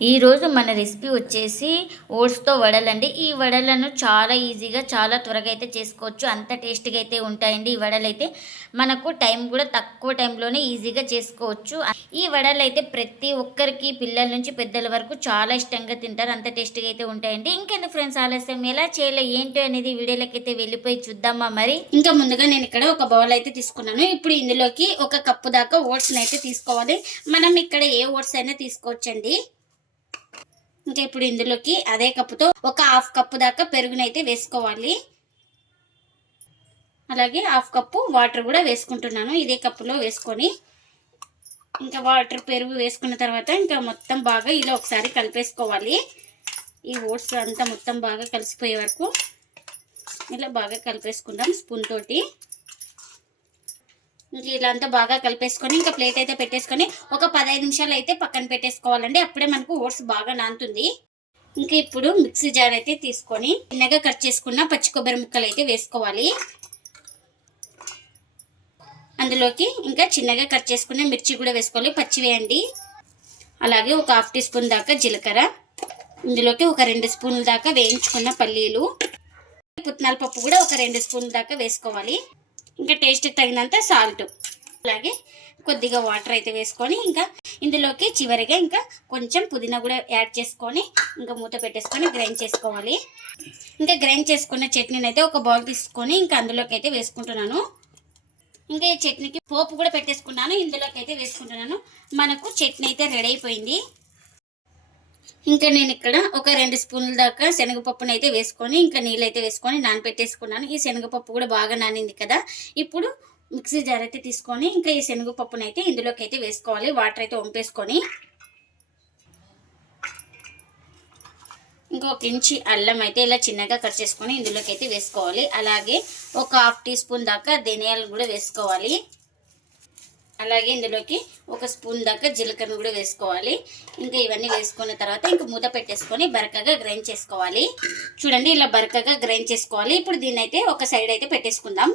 ఈరోజు మన రెసిపీ వచ్చేసి ఓట్స్తో వడలండి. ఈ వడలను చాలా ఈజీగా చాలా త్వరగా అయితే చేసుకోవచ్చు. అంత టేస్ట్గా అయితే ఉంటాయండి ఈ వడలు అయితే మనకు టైం కూడా తక్కువ టైంలోనే ఈజీగా చేసుకోవచ్చు. ఈ వడలు అయితే ప్రతి ఒక్కరికి పిల్లల నుంచి పెద్దల వరకు చాలా ఇష్టంగా తింటారు. అంత టేస్ట్గా అయితే ఉంటాయండి. ఇంకెందుకు ఫ్రెండ్స్ ఆలస్యం? ఎలా చేయాలో? ఏంటో అనేది వీడియోలోకి అయితే వెళ్ళిపోయి చూద్దామా మరి? ఇంకా ముందుగా నేను ఇక్కడ ఒక బౌల్ అయితే తీసుకున్నాను. ఇప్పుడు ఇందులోకి ఒక కప్పు దాకా ఓట్స్ని అయితే తీసుకోవాలి. మనం ఇక్కడ ఏ ఓట్స్ అయినా తీసుకోవచ్చండి. ఇంకా ఇప్పుడు ఇందులోకి అదే కప్పుతో ఒక హాఫ్ కప్పు దాకా పెరుగునైతే వేసుకోవాలి. అలాగే హాఫ్ కప్పు వాటర్ కూడా వేసుకుంటున్నాను. ఇదే కప్పులో వేసుకొని ఇంకా వాటర్ పెరుగు వేసుకున్న తర్వాత ఇంకా మొత్తం బాగా ఇలా ఒకసారి కలిపేసుకోవాలి. ఈ ఓట్స్ అంతా మొత్తం బాగా కలిసిపోయే వరకు ఇలా బాగా కలిపేసుకుందాం స్పూన్ తోటి. ఇంక ఇలా అంతా బాగా కలిపేసుకొని ఇంకా ప్లేట్ అయితే పెట్టేసుకొని ఒక పదహైదు నిమిషాలు అయితే పక్కన పెట్టేసుకోవాలండి. అప్పుడే మనకు ఓట్స్ బాగా నానుతుంది. ఇంకా ఇప్పుడు మిక్సీ జార్ అయితే తీసుకొని చిన్నగా కట్ చేసుకున్న పచ్చి కొబ్బరి ముక్కలు అయితే వేసుకోవాలి. అందులోకి ఇంకా చిన్నగా కట్ చేసుకున్న మిర్చి కూడా వేసుకోవాలి. పచ్చి వేయండి. అలాగే ఒక హాఫ్ టీ స్పూన్ దాకా జీలకర్ర. ఇందులోకి ఒక రెండు స్పూన్ల దాకా వేయించుకున్న పల్లీలు. పుట్నాల పప్పు కూడా ఒక రెండు స్పూన్ల దాకా వేసుకోవాలి. ఇంకా టేస్ట్ తగినంత సాల్ట్. అలాగే కొద్దిగా వాటర్ అయితే వేసుకొని ఇంకా ఇందులోకి చివరిగా ఇంకా కొంచెం పుదీనా కూడా యాడ్ చేసుకొని ఇంకా మూత పెట్టేసుకొని గ్రైండ్ చేసుకోవాలి. ఇంకా గ్రైండ్ చేసుకున్న చట్నీని అయితే ఒక బౌల్ తీసుకొని ఇంకా అందులోకి అయితే వేసుకుంటున్నాను. ఇంకా ఈ చట్నీకి పోపు కూడా పెట్టేసుకున్నాను. ఇందులోకి అయితే వేసుకుంటున్నాను. మనకు చట్నీ అయితే రెడీ అయిపోయింది. ఇంకా నేను ఇక్కడ ఒక రెండు స్పూన్ల దాకా శనగపప్పును అయితే వేసుకొని ఇంకా నీళ్ళు అయితే వేసుకొని నానబెట్టేసుకున్నాను ఈ శనగపప్పు కూడా బాగా నానింది కదా. ఇప్పుడు మిక్సీ జార్ అయితే తీసుకొని ఇంకా ఈ శనగపప్పును అయితే ఇందులోకి అయితే వేసుకోవాలి. వాటర్ అయితే వంపేసుకొని. ఇంకొక ఇంచి అల్లం అయితే ఇలా చిన్నగా కట్ చేసుకొని ఇందులోకి అయితే వేసుకోవాలి. అలాగే ఒక హాఫ్ టీ స్పూన్ దాకా ధనియాలు కూడా వేసుకోవాలి. అలాగే ఇందులోకి ఒక స్పూన్ దాకా జీలకర్ర కూడా వేసుకోవాలి. ఇంకా ఇవన్నీ వేసుకున్న తర్వాత ఇంకా మూత పెట్టేసుకొని బరకగా గ్రైండ్ చేసుకోవాలి. చూడండి ఇలా బరకగా గ్రైండ్ చేసుకోవాలి. ఇప్పుడు దీన్ని అయితే ఒక సైడ్ అయితే పెట్టేసుకుందాం.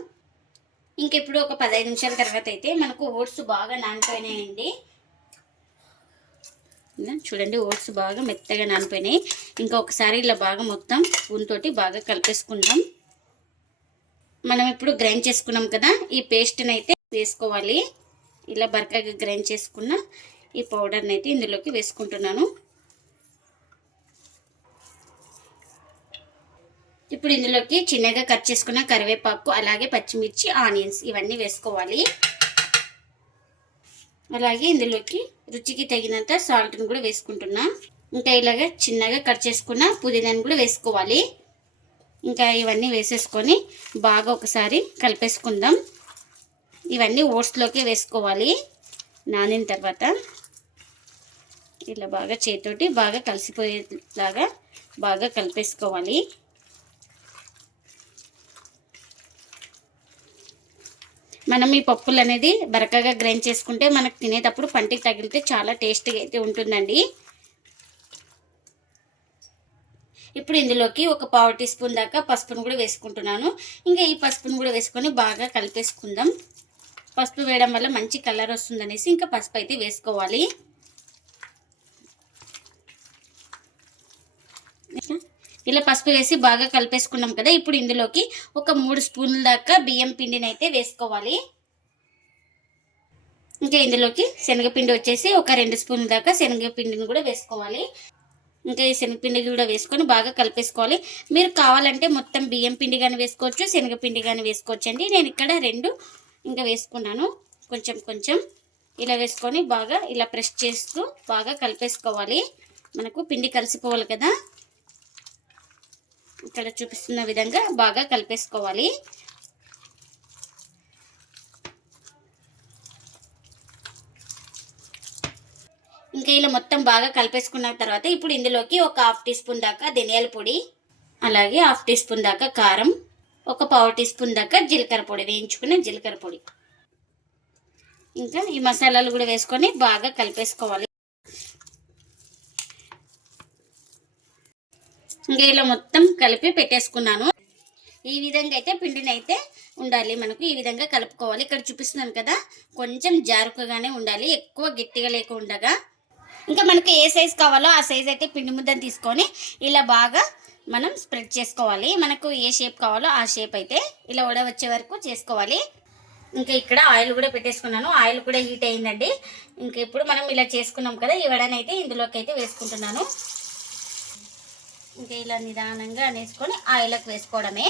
ఇంక ఇప్పుడు ఒక పదహైదు నిమిషాల తర్వాత అయితే మనకు ఓట్స్ బాగా నానిపోయినాయండి. చూడండి ఓట్స్ బాగా మెత్తగా నానిపోయినాయి. ఇంకా ఒకసారి ఇలా బాగా మొత్తం స్పూన్ తోటి బాగా కలిపేసుకుందాం. మనం ఇప్పుడు గ్రైండ్ చేసుకున్నాం కదా ఈ పేస్ట్ని అయితే వేసుకోవాలి. ఇలా బరకగా గ్రైండ్ చేసుకున్న ఈ పౌడర్ని అయితే ఇందులోకి వేసుకుంటున్నాను. ఇప్పుడు ఇందులోకి చిన్నగా కట్ చేసుకున్న కరివేపాకు అలాగే పచ్చిమిర్చి ఆనియన్స్ ఇవన్నీ వేసుకోవాలి. అలాగే ఇందులోకి రుచికి తగినంత సాల్ట్ని కూడా వేసుకుంటున్నా. ఇంకా ఇలాగ చిన్నగా కట్ చేసుకున్న పుదీనాని కూడా వేసుకోవాలి. ఇంకా ఇవన్నీ వేసేసుకొని బాగా ఒకసారి కలిపేసుకుందాం. ఇవన్నీ ఓట్స్లోకి వేసుకోవాలి. నానిన తర్వాత ఇలా బాగా చేతితోటి బాగా కలిసిపోయేలాగా బాగా కలిపేసుకోవాలి. మనం ఈ పప్పులు అనేది బరకగా గ్రైండ్ చేసుకుంటే మనకు తినేటప్పుడు పంటికి తగిలితే చాలా టేస్ట్గా అయితే ఉంటుందండి. ఇప్పుడు ఇందులోకి ఒక పావు టీ స్పూన్ దాకా పసుపును కూడా వేసుకుంటున్నాను. ఇంకా ఈ పసుపును కూడా వేసుకొని బాగా కలిపేసుకుందాం. పసుపు వేయడం వల్ల మంచి కలర్ వస్తుంది అనేసి ఇంకా పసుపు అయితే వేసుకోవాలి. ఇలా పసుపు వేసి బాగా కలిపేసుకున్నాం కదా ఇప్పుడు ఇందులోకి ఒక మూడు స్పూన్ల దాకా బియ్యం పిండిని అయితే వేసుకోవాలి. ఇంకా ఇందులోకి శనగపిండి వచ్చేసి ఒక రెండు స్పూన్ల దాకా శనగపిండిని కూడా వేసుకోవాలి. ఇంకా ఈ శనగపిండి కూడా వేసుకొని బాగా కలిపేసుకోవాలి. మీరు కావాలంటే మొత్తం బియ్యం పిండి కానీ వేసుకోవచ్చు శనగపిండి కానీ వేసుకోవచ్చు అండి నేను ఇక్కడ రెండు ఇంకా వేసుకున్నాను. కొంచెం కొంచెం ఇలా వేసుకొని బాగా ఇలా ప్రెస్ చేస్తూ బాగా కలిపేసుకోవాలి. మనకు పిండి కలిసిపోవాలి కదా. ఇక్కడ చూపిస్తున్న విధంగా బాగా కలిపేసుకోవాలి. ఇంకా ఇలా మొత్తం బాగా కలిపేసుకున్న తర్వాత ఇప్పుడు ఇందులోకి ఒక హాఫ్ టీ స్పూన్ దాకా ధనియాల పొడి అలాగే హాఫ్ టీ స్పూన్ దాకా కారం ఒక పావు టీ స్పూన్ దగ్గర జీలకర్ర పొడి వేయించుకున్న జీలకర్ర పొడి. ఇంకా ఈ మసాలాలు కూడా వేసుకొని బాగా కలిపేసుకోవాలి. ఇంకా ఇలా మొత్తం కలిపి పెట్టేసుకున్నాను. ఈ విధంగా అయితే పిండిని అయితే ఉండాలి. మనకు ఈ విధంగా కలుపుకోవాలి. ఇక్కడ చూపిస్తున్నాను కదా కొంచెం జారుకగానే ఉండాలి. ఎక్కువ గట్టిగా లేకుండా ఇంకా మనకు ఏ సైజ్ కావాలో ఆ సైజ్ అయితే పిండి ముద్దను తీసుకొని ఇలా బాగా మనం స్ప్రెడ్ చేసుకోవాలి. మనకు ఏ షేప్ కావాలో ఆ షేప్ అయితే ఇలా వడ వచ్చే వరకు చేసుకోవాలి. ఇంకా ఇక్కడ ఆయిల్ కూడా పెట్టేసుకున్నాను. ఆయిల్ కూడా హీట్ అయిందండి. ఇంకా ఇప్పుడు మనం ఇలా చేసుకున్నాం కదా ఈ వడనైతే ఇందులోకి అయితే వేసుకుంటున్నాను. ఇంకా ఇలా నిదానంగా అనేసుకొని ఆయిల్కి వేసుకోవడమే.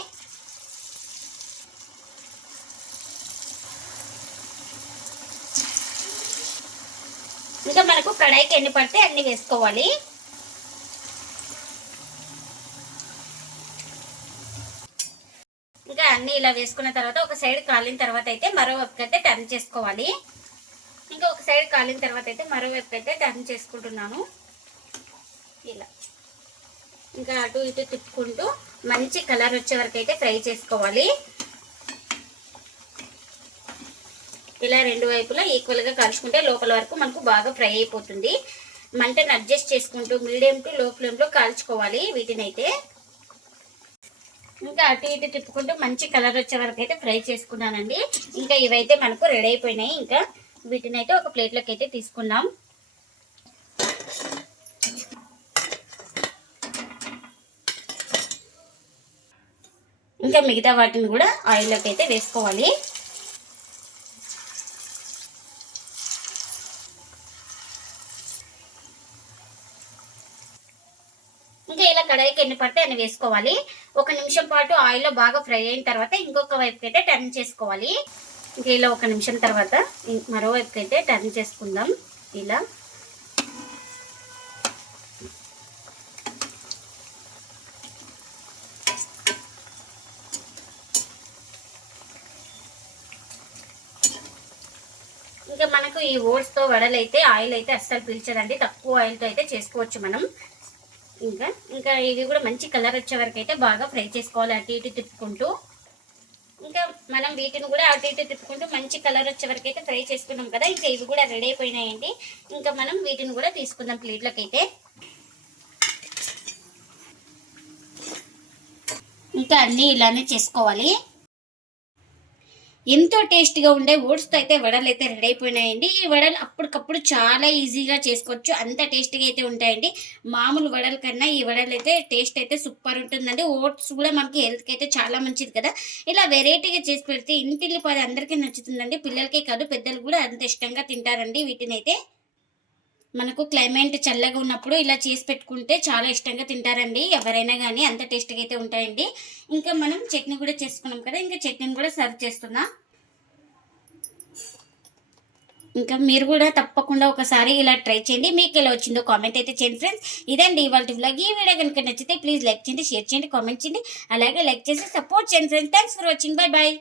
ఇంకా మనకు కడాయికి ఎన్ని పడితే అన్ని వేసుకోవాలి ఇంకా అన్ని ఇలా వేసుకున్న తర్వాత ఒక సైడ్ కాలిన తర్వాత అయితే మరోవైపుకి అయితే టర్న్ చేసుకోవాలి. ఇంకా ఒక సైడ్ కాలిన తర్వాత అయితే మరోవైపు అయితే టర్న్ చేసుకుంటున్నాను. ఇలా. ఇంకా అటు ఇటు తిప్పుకుంటూ మంచి కలర్ వచ్చే వరకు అయితే ఫ్రై చేసుకోవాలి. ఇలా రెండు వైపులా ఈక్వల్గా కలుసుకుంటే లోపల వరకు మనకు బాగా ఫ్రై అయిపోతుంది. మంటను అడ్జస్ట్ చేసుకుంటూ మీడియం టు లో ఫ్లేమ్లో కాల్చుకోవాలి వీటిని అయితే ఇంకా అటు ఇటు తిప్పుకుంటూ మంచి కలర్ వచ్చే వరకు అయితే ఫ్రై చేసుకున్నానండి. ఇంకా ఇవైతే మనకు రెడీ అయిపోయినాయి. ఇంకా వీటిని అయితే ఒక ప్లేట్లోకి అయితే తీసుకుందాం. ఇంకా మిగతా వాటిని కూడా ఆయిల్లోకి అయితే వేసుకోవాలి ఇంకా ఇలా కడాయికి ఎన్ని పడితే అన్ని వేసుకోవాలి. ఒక నిమిషం పాటు ఆయిల్లో బాగా ఫ్రై అయిన తర్వాత ఇంకొక వైపుకి అయితే టర్న్ చేసుకోవాలి. ఇంకా ఇలా ఒక నిమిషం తర్వాత మరోవైపుకి మరో అయితే టర్న్ చేసుకుందాం. ఇలా. ఇంకా మనకు ఈ ఓట్స్తో వడలైతే ఆయిల్ అయితే అస్సలు పీల్చదండి. తక్కువ ఆయిల్తో అయితే చేసుకోవచ్చు మనం. ఇంకా ఇంకా ఇవి కూడా మంచి కలర్ వచ్చే వరకు అయితే బాగా ఫ్రై చేసుకోవాలి అటు ఇటు తిప్పుకుంటూ. ఇంకా మనం వీటిని కూడా అటు ఇటు తిప్పుకుంటూ మంచి కలర్ వచ్చే వరకు అయితే ఫ్రై చేసుకున్నాం కదా ఇంకా ఇవి కూడా రెడీ అయిపోయినాయండి. ఇంకా మనం వీటిని కూడా తీసుకుందాం ప్లేట్లోకి అయితే. ఇంకా అన్నీ ఇలానే చేసుకోవాలి. ఎంతో టేస్ట్గా ఉండే ఓట్స్తో అయితే వడలు అయితే రెడీ అయిపోయినాయండి. ఈ వడలు అప్పటికప్పుడు చాలా ఈజీగా చేసుకోవచ్చు. అంత టేస్టీగా అయితే ఉంటాయండి. మామూలు వడల కన్నా ఈ వడలు అయితే టేస్ట్ అయితే సూపర్ ఉంటుందండి. ఓట్స్ కూడా మనకి హెల్త్కి అయితే చాలా మంచిది కదా. ఇలా వెరైటీగా చేసి పెడితే ఇంటిల్లి పది అందరికీ నచ్చుతుందండి. పిల్లలకే కాదు పెద్దలు కూడా అంత ఇష్టంగా తింటారండి వీటిని అయితే మనకు క్లైమేట్ చల్లగా ఉన్నప్పుడు ఇలా చేసి పెట్టుకుంటే చాలా ఇష్టంగా తింటారండి. ఎవరైనా కానీ అంత టేస్ట్గా అయితే ఉంటాయండి. ఇంకా మనం చట్నీ కూడా చేసుకున్నాం కదా ఇంకా చట్నీని కూడా సర్వ్ చేస్తున్నా. ఇంకా మీరు కూడా తప్పకుండా ఒకసారి ఇలా ట్రై చేయండి. మీకు ఎలా వచ్చిందో కామెంట్ అయితే చేయండి ఫ్రెండ్స్. ఇదండి ఇవాళ వ్లాగ్ ఈ వీడియో కనుక నచ్చితే ప్లీజ్ లైక్ చేయండి షేర్ చేయండి కామెంట్ చేయండి. అలాగే లైక్ చేసి సపోర్ట్ చేయండి friends. Thanks for watching. Bye bye